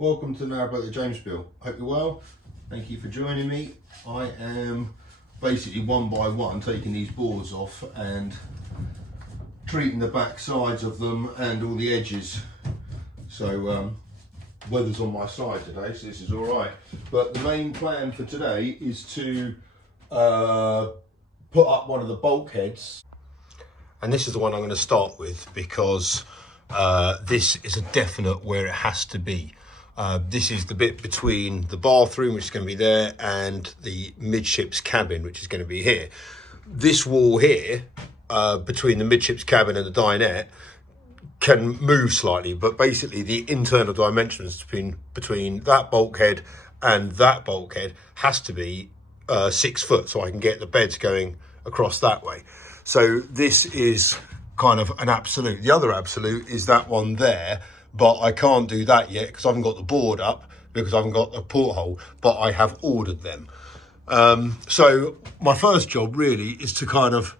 Welcome to Narrowboat the James Bill. Hope you're well. Thank you for joining me. I am basically one by one taking these boards off and treating the back sides of them and all the edges. So weather's on my side today, so this is all right. But the main plan for today is to put up one of the bulkheads. And this is the one I'm going to start with because this is a definite where it has to be. This is the bit between the bathroom, which is going to be there, and the midships cabin, which is going to be here. This wall here, between the midships cabin and the dinette, can move slightly, but basically the internal dimensions between that bulkhead and that bulkhead has to be 6 foot, so I can get the beds going across that way. So this is kind of an absolute. The other absolute is that one there, but I can't do that yet because I haven't got the board up, because I haven't got the porthole, but I have ordered them. So my first job really is to kind of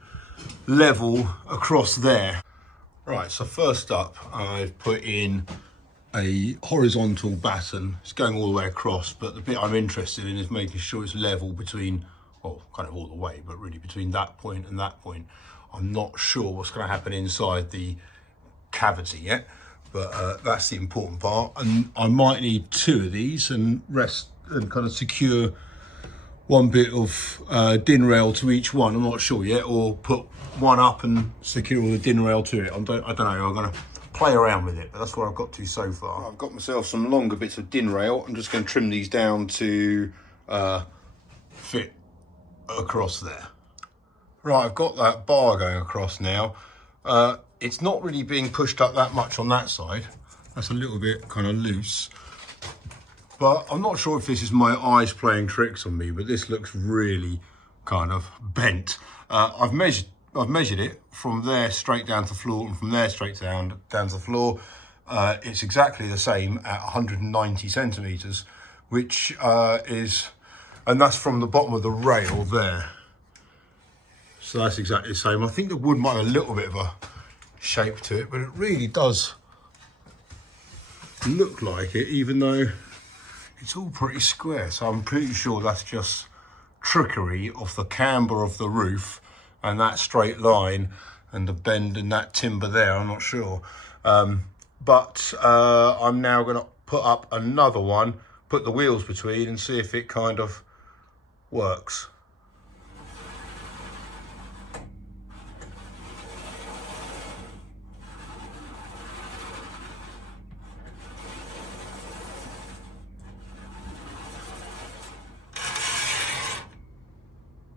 level across there. Right, so first up I've put in a horizontal batten. It's going all the way across, but the bit I'm interested in is making sure it's level between, well, kind of all the way, but really between that point and that point. I'm not sure what's going to happen inside the cavity yet, but that's the important part. And I might need 2 of these and rest and kind of secure one bit of din rail to each one. I'm not sure yet, or put one up and secure the din rail to it. I don't know. I'm going to play around with it, but that's where I've got to so far. I've got myself some longer bits of din rail. I'm just going to trim these down to fit across there. Right, I've got that bar going across now. It's not really being pushed up that much on that side. That's a little bit kind of loose. But I'm not sure if this is my eyes playing tricks on me, but this looks really kind of bent. I've measured it from there straight down to the floor, and from there straight down to the floor. It's exactly the same at 190 centimeters, which and that's from the bottom of the rail there. So that's exactly the same. I think the wood might have a little bit of a shape to it, but it really does look like it, even though it's all pretty square. So I'm pretty sure that's just trickery of the camber of the roof and that straight line and the bend in that timber there. I'm not sure. But I'm now going to put up another one, put the wheels between, and see if it kind of works.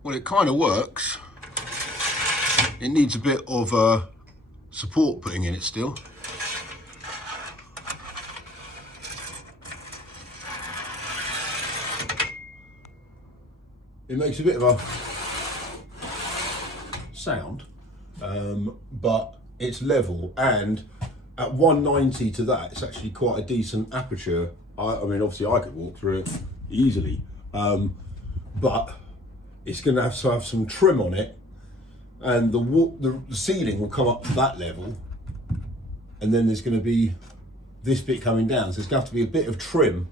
Well, it kind of works. It needs a bit of support putting in it still. It makes a bit of a sound, but it's level, and at 190 to that, it's actually quite a decent aperture. I mean, obviously I could walk through it easily, but it's going to have some trim on it, and the ceiling will come up to that level, and then there's going to be this bit coming down. So there's going to have to be a bit of trim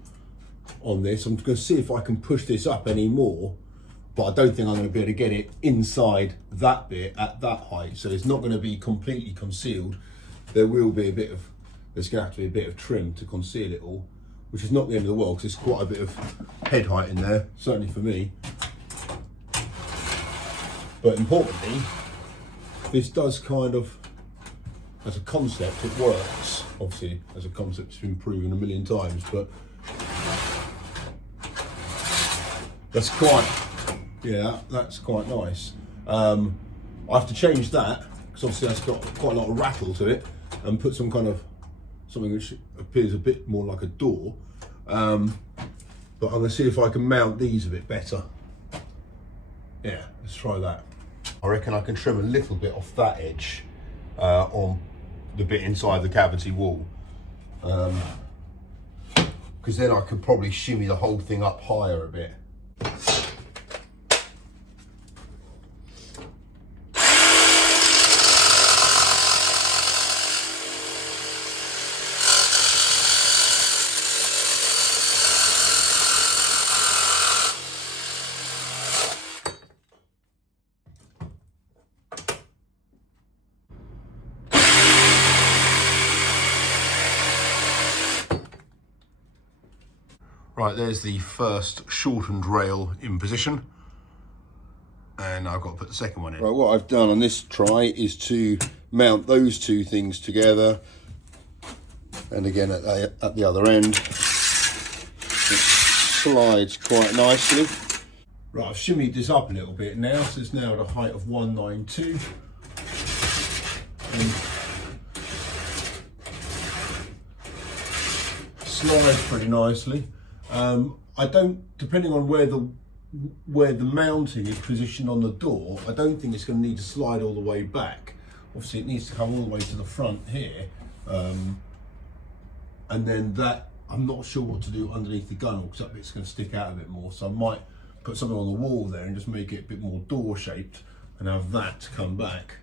on this. I'm going to see if I can push this up any more, but I don't think I'm going to be able to get it inside that bit at that height. So it's not going to be completely concealed. There will be there's going to have to be a bit of trim to conceal it all, which is not the end of the world because there's quite a bit of head height in there, certainly for me. But importantly, this does kind of, as a concept, it works. Obviously, as a concept, it's been proven a million times, but that's quite nice. I have to change that, because obviously that's got quite a lot of rattle to it, and put something which appears a bit more like a door. But I'm going to see if I can mount these a bit better. Yeah, let's try that. I reckon I can trim a little bit off that edge on the bit inside the cavity wall, because then I could probably shimmy the whole thing up higher a bit. Right, there's the first shortened rail in position. And I've got to put the second one in. Right, what I've done on this try is to mount those two things together. And again at the other end, it slides quite nicely. Right, I've shimmied this up a little bit now, so it's now at a height of 192. And slides pretty nicely. I don't, depending on where the mounting is positioned on the door, I don't think it's going to need to slide all the way back. Obviously it needs to come all the way to the front here. And then that, I'm not sure what to do underneath the gun, because that bit's going to stick out a bit more. So I might put something on the wall there and just make it a bit more door shaped and have that come back.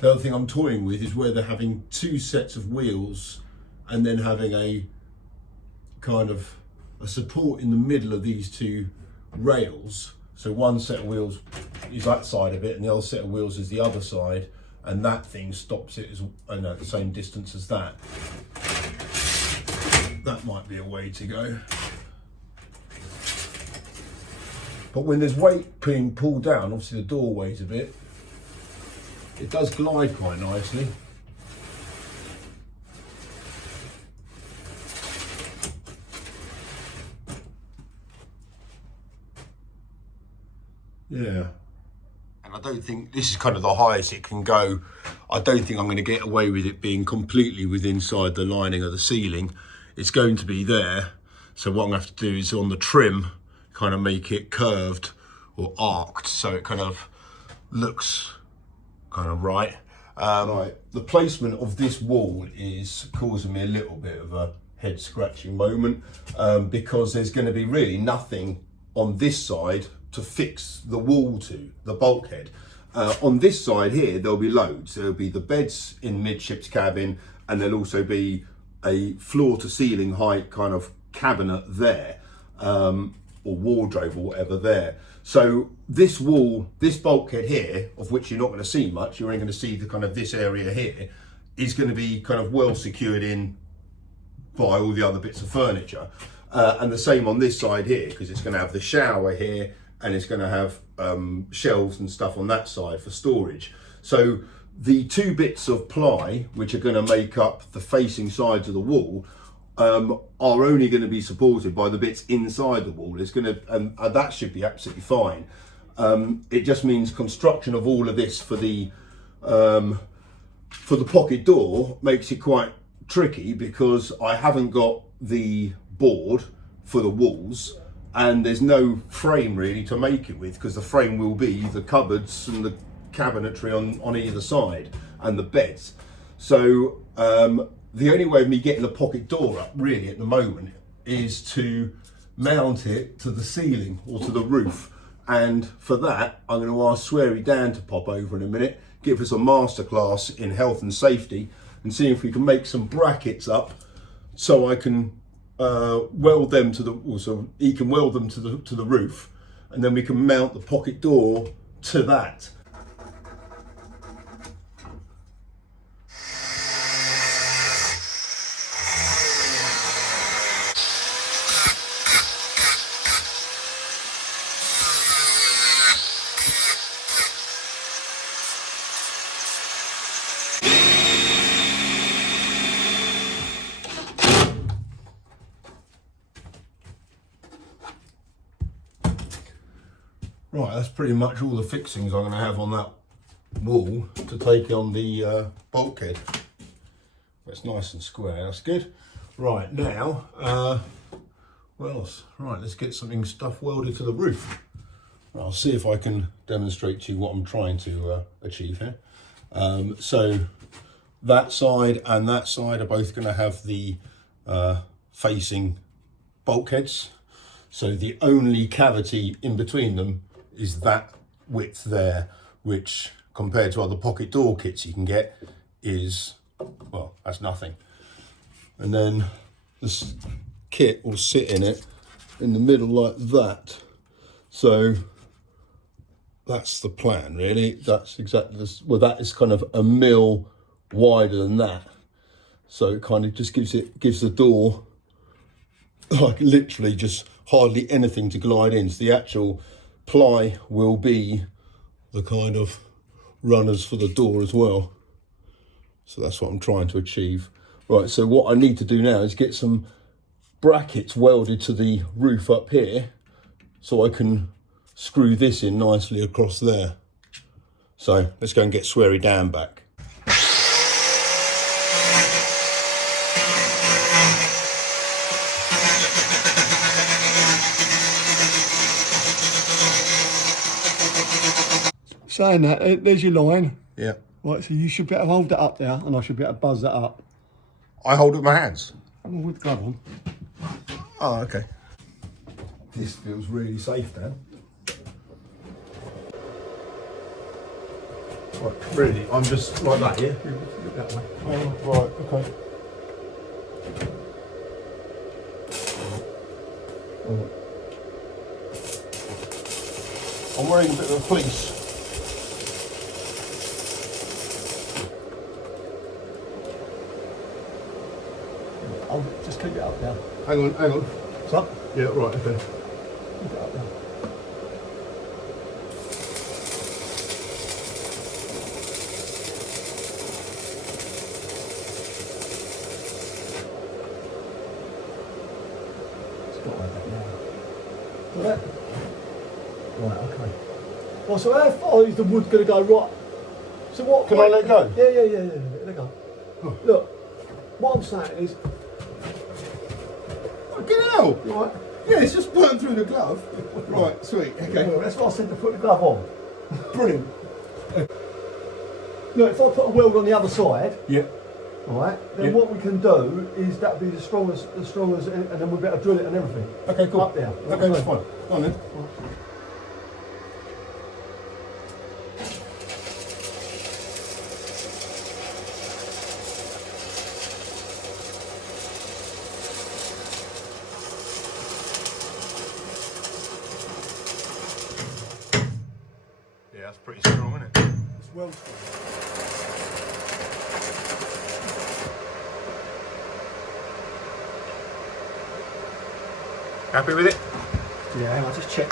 The other thing I'm toying with is whether having two sets of wheels and then having a kind of a support in the middle of these two rails. So one set of wheels is that side of it and the other set of wheels is the other side, and that thing stops it as at the same distance as that. That might be a way to go. But when there's weight being pulled down, obviously the door weighs a bit, it does glide quite nicely. Yeah. And I don't think, this is kind of the highest it can go. I don't think I'm going to get away with it being completely within inside the lining of the ceiling. It's going to be there. So what I'm going to have to do is on the trim, kind of make it curved or arced so it kind of looks kind of right. Right. The placement of this wall is causing me a little bit of a head scratching moment, because there's going to be really nothing on this side to fix the wall to, the bulkhead. On this side here, there'll be loads. There'll be the beds in midships cabin, and there'll also be a floor to ceiling height kind of cabinet there, or wardrobe or whatever there. So this wall, this bulkhead here, of which you're not going to see much, you're only going to see the kind of this area here, is going to be kind of well secured in by all the other bits of furniture. And the same on this side here, because it's going to have the shower here, and it's going to have shelves and stuff on that side for storage. So the two bits of ply, which are going to make up the facing sides of the wall, are only going to be supported by the bits inside the wall. It's going to, and that should be absolutely fine. It just means construction of all of this for the pocket door makes it quite tricky, because I haven't got the board for the walls, and there's no frame really to make it with, because the frame will be the cupboards and the cabinetry on either side and the beds. So the only way of me getting the pocket door up really at the moment is to mount it to the ceiling or to the roof, and for that I'm going to ask Sweary Dan to pop over in a minute, give us a masterclass in health and safety, and see if we can make some brackets up so I can weld them to the, also he can weld them to the roof, and then we can mount the pocket door to that. Right, that's pretty much all the fixings I'm going to have on that wall to take on the bulkhead. It's nice and square, that's good. Right, now, what else? Right, let's get something stuff welded to the roof. I'll see if I can demonstrate to you what I'm trying to achieve here. So that side and that side are both going to have the facing bulkheads. So the only cavity in between them is that width there, which compared to other pocket door kits you can get is, well, that's nothing. And then this kit will sit in it in the middle like that. So that's the plan really. That's exactly this. Well, that is kind of a mil wider than that. So it kind of just gives the door like literally just hardly anything to glide in. So the actual ply will be the kind of runners for the door as well. So that's what I'm trying to achieve. Right, so what I need to do now is get some brackets welded to the roof up here so I can screw this in nicely across there. So let's go and get Sweary Dan back. Saying that, there's your line. Yeah. Right, so you should be able to hold that up there, and I should be able to buzz that up. I hold it with my hands. With the glove on. Oh, okay. This feels really safe, Dan. Right, really? I'm just like that, yeah? Look that way. Oh, right, okay. I'm wearing a bit of a fleece. I'll just keep it up there. Hang on. It's up. Yeah, right, okay. Keep it up there. It's not like that now. Got it? Right, okay. Well, so how far is the wood going to go? Right. So what? Can I let go? Yeah. Let go. Oh. Look, what I'm saying is, Get out! right. Yeah, it's just burnt through the glove. Right, sweet. Okay. Well, that's why I said to put the glove on. Brilliant. Look, if I put a weld on the other side, Yeah. right, then Yeah. what we can do is that'll be as strong as, and then we'll be able to drill it and everything. Okay, cool. Up there. Okay, that's fine. Go on then. Yeah, that's pretty strong, isn't it? It's well strong. Happy with it? Yeah, hang on, just check.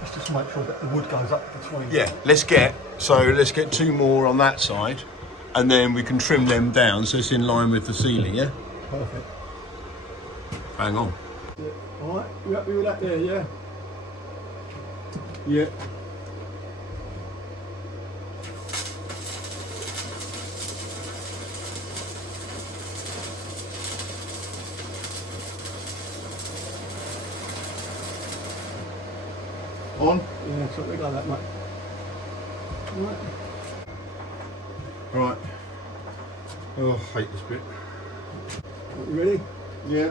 Let's just make sure that the wood goes up between. Yeah, let's get two more on that side and then we can trim them down so it's in line with the ceiling, yeah? Perfect. Hang on. Yeah. All right, you happy with that there, yeah? Yeah. On? Yeah, something like that, mate. Right. Right. Oh, I hate this bit. You ready? Yeah.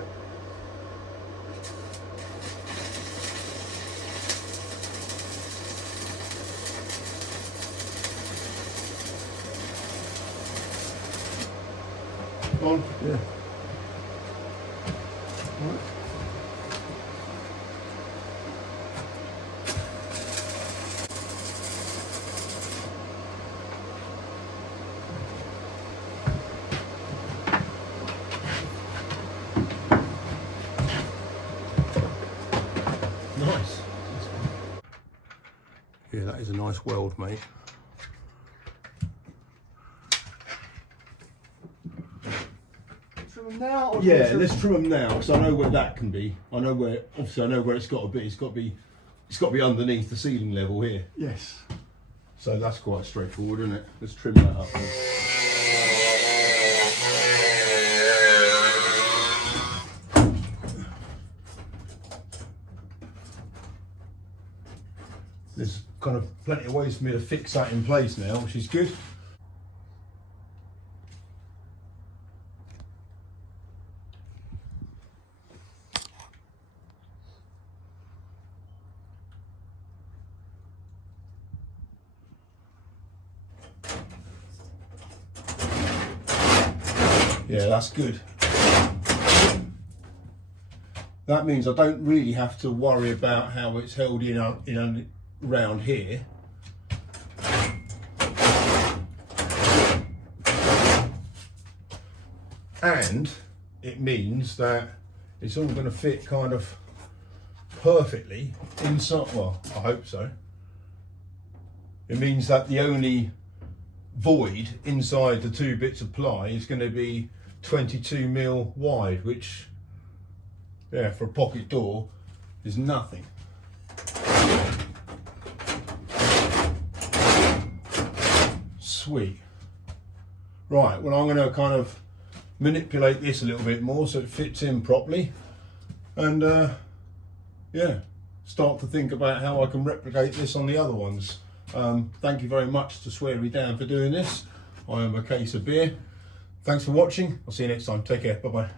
On? Yeah. Right. Nice. Yeah, that is a nice weld, mate. Trim them now? Or Yeah, let's trim them now because I know where that can be. I know where it's got to be. It's got to be underneath the ceiling level here. Yes. So that's quite straightforward, isn't it? Let's trim that up then. There's kind of plenty of ways for me to fix that in place now, which is good. Yeah, that's good. That means I don't really have to worry about how it's held in around here. And it means that it's all going to fit kind of perfectly inside. Well, I hope so. It means that the only void inside the 2 bits of ply is going to be 22mm wide, which, yeah, for a pocket door is nothing. Sweet. Right, well, I'm going to kind of manipulate this a little bit more so it fits in properly, and yeah, start to think about how I can replicate this on the other ones. Thank you very much to Sweary Dan for doing this. I am a case of beer. Thanks for watching. I'll see you next time. Take care. Bye bye.